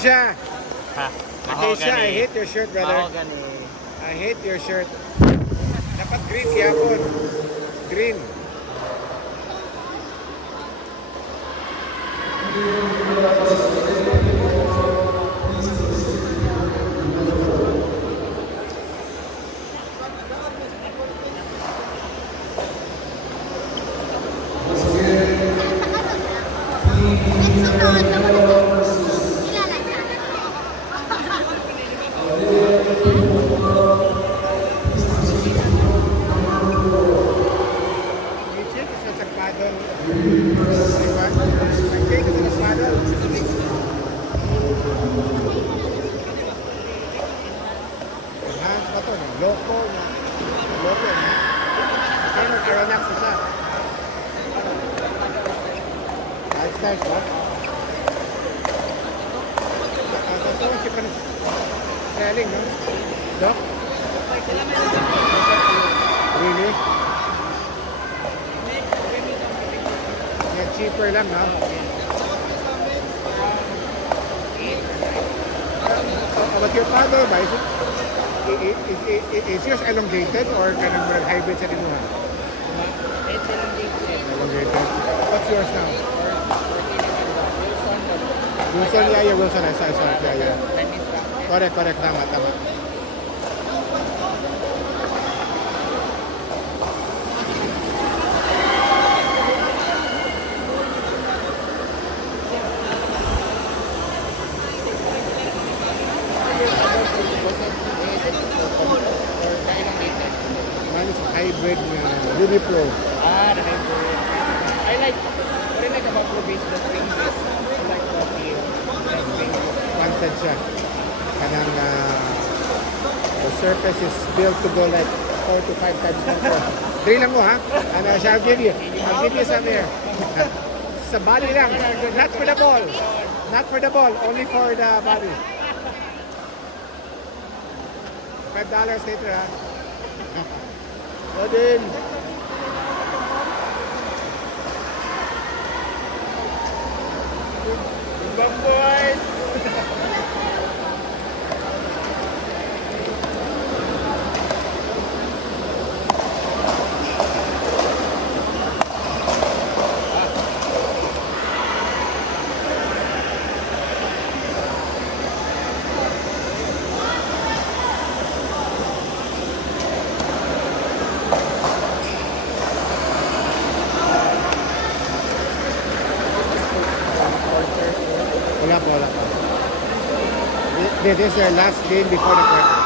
Siya. Ha? Acacia, I hate your shirt, brother. Mahogany. I hate your shirt. Dapat green yapon. Green. Loko na. Loko na. Kaya nag-relax isa. Lifestyle ko. Ito siya pa selling, no? Dok? Really? Yeah, cheaper lang, no? But your father, ba? Is yours elongated or kanang brand hybrid sa tinuhan? It's elongated. Elongated. What's yours now? Wilson, yeah, Wilson. I saw, yeah. Correct, tama. Mine is hybrid Ruby Pro. The hybrid. I like about the base, the spring base. I like the feel. The spring base. Wanted siya. Kanang the surface is built to go like 4 to 5 times longer. Drill lang mo, ha? And I'll give you some here. Sa body lang. Not for the ball. Not for the ball. Only for the body. $5 later, ha? Odin. Good boys! Wala pa. This is your last game before the quarter.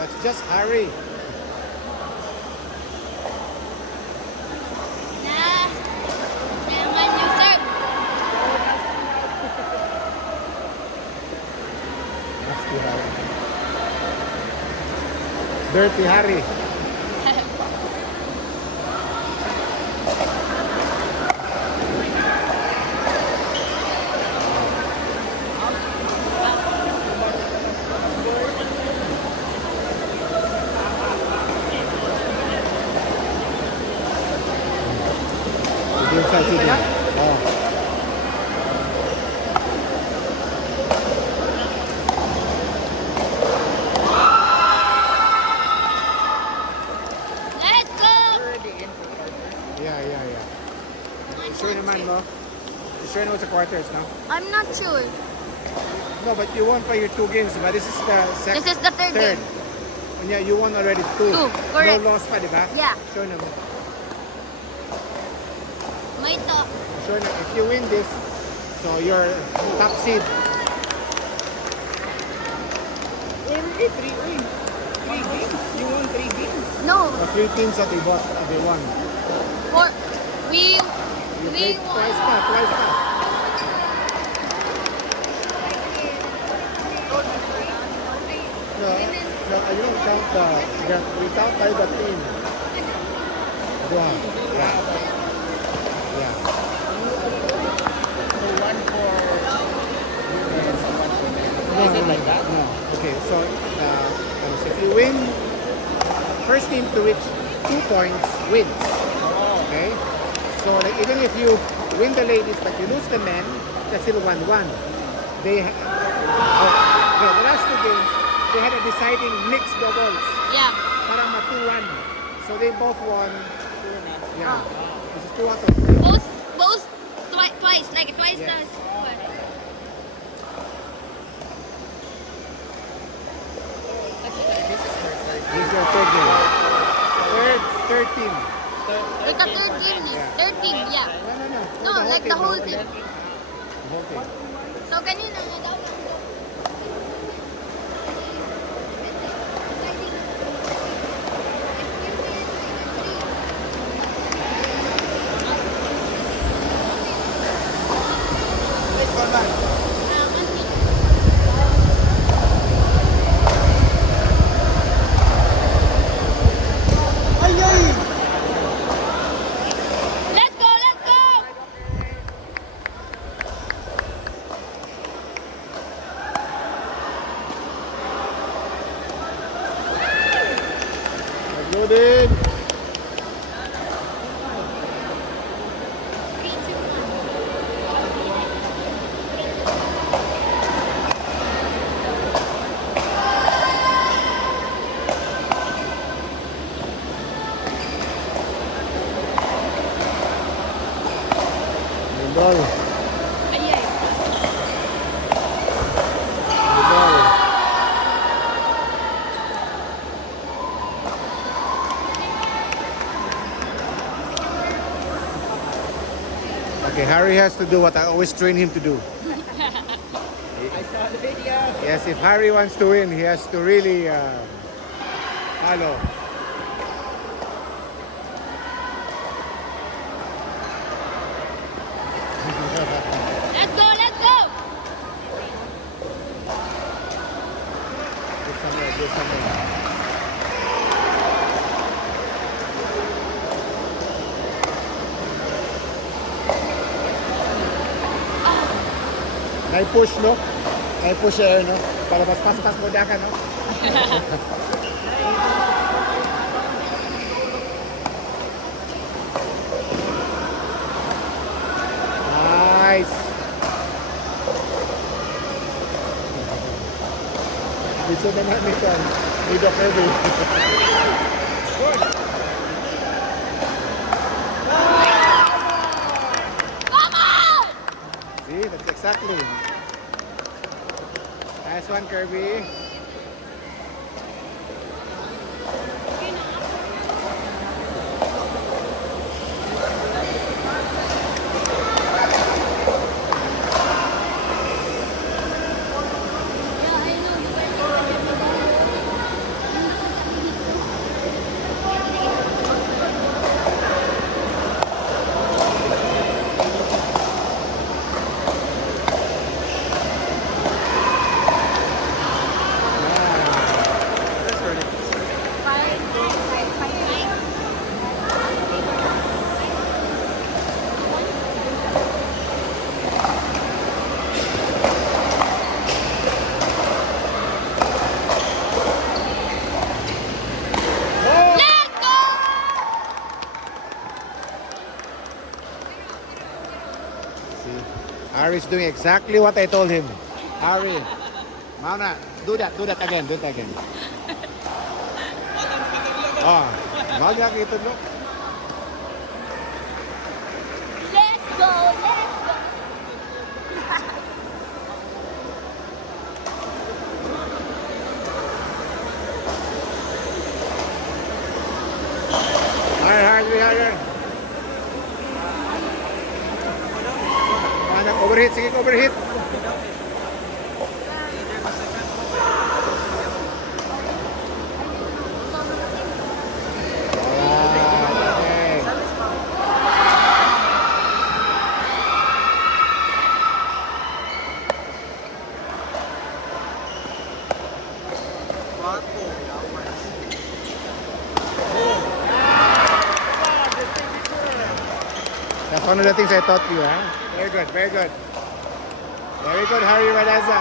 Let's just hurry. Dirty Harry. Yeah. Sure naman, no? You sure know it's a quarters, no? I'm not sure. No, but you won by your 2 games, but this is the second. This is the third game. And yeah, you won already 2. 2, correct. No loss pa, di ba? Yeah. Sure naman. May to. Sure na, if you win this, so you're top seed. Three games. You won 3 games. No, The 3 teams that they won. we You played twice pa. No, I don't count we count by the team. Yeah. to which 2 points wins. Okay? So like, even if you win the ladies but you lose the men, that's still 1-1. They the last 2 games, they had a deciding mixed doubles. Yeah. Parang 2-1. So they both won. Yeah. This is 2 out of 3. Both twice, like twice Yes. the score. This is her third. This is your third game. Third team. Like the third game, Yeah. third team, yeah. No. No, like the whole team. The whole team. So kanina nga daw lang. Let's go, let's go! Loaded. Ball. Ayay. Ball. Okay, Harry has to do what I always train him to do. I saw the video. Yes, if Harry wants to win, he has to really follow. Let's go, let's go! Good somewhere, good somewhere. Nai-push, no? Nai-push air, no? Para mas pas-pas mo ka, no? Nice! Dito na namin ito. Need of every. Come on! See, that's exactly. Nice one, Kirby. Yeah, I know you guys. That's really Let's go! See, Harry's doing exactly what I told him. Harry, Mauna, do that again, do it again. Oh, wag na kita no. Let's go, let's go! Harry. Anak, overheat, sige, overheat. Alright, okay. That's one of the things I taught you, huh? Very good, very good. Very good, Harry Radaza.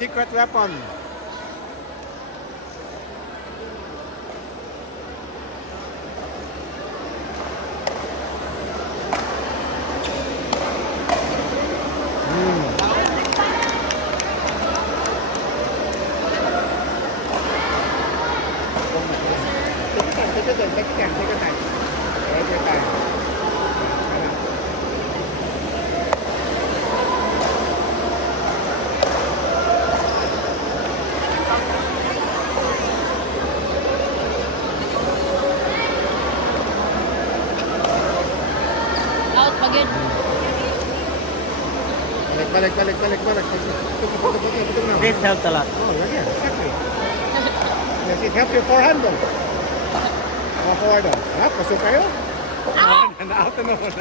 secret weapon. Take your time, take your time, take your time. Take your time. Out pa good. Balik. This helps a lot. Oh, yeah, exactly. Yes, it helps your forehand. Mga forward. Ha? Pasok kayo? Na-out na naman.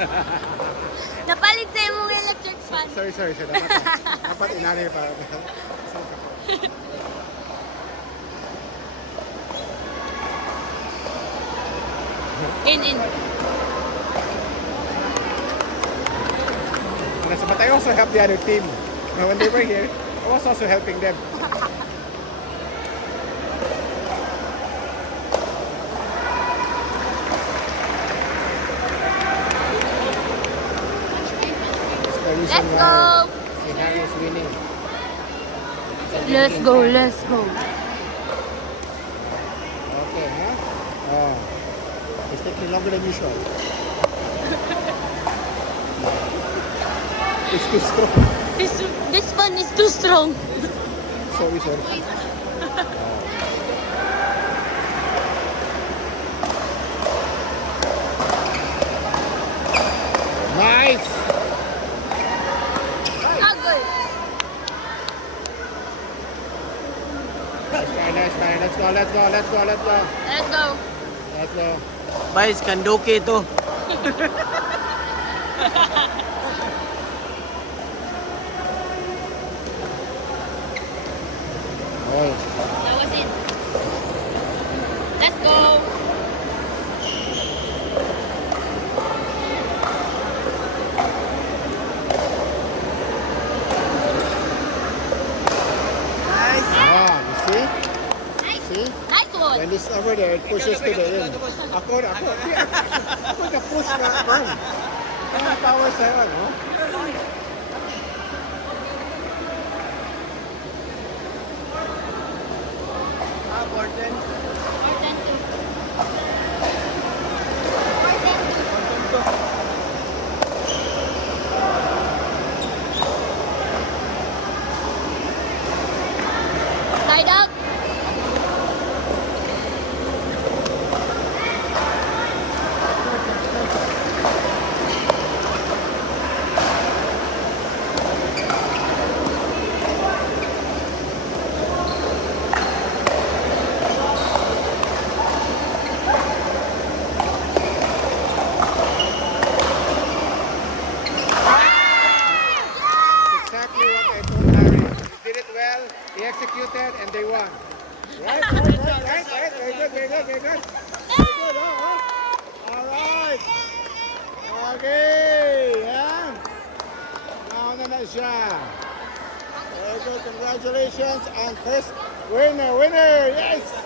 Napalit sa imong electric fan. Sorry. Dapat inari pa. In. But I also helped the other team. When they were here, I was also helping them. That's the reason Let's why go. si Harry is winning. Let's go. Okay, huh? Oh. It's taking longer than usual. It's too strong. This one is too strong. Sorry. Nice! Ah, good. Nice try. Let's go. Guys, kandoki ito. Oh. That was it. Let's go. You see? See? Nice one. When it's over there, it pushes to the end. Ako na push na man. Ano power sa ano? Gordon. Side out. Exactly what I told Harry. He did it well, he executed, and they won. Right? Very good. Alright. Okay, yeah. Nauna na siya. Very good, congratulations. And first winner, yes!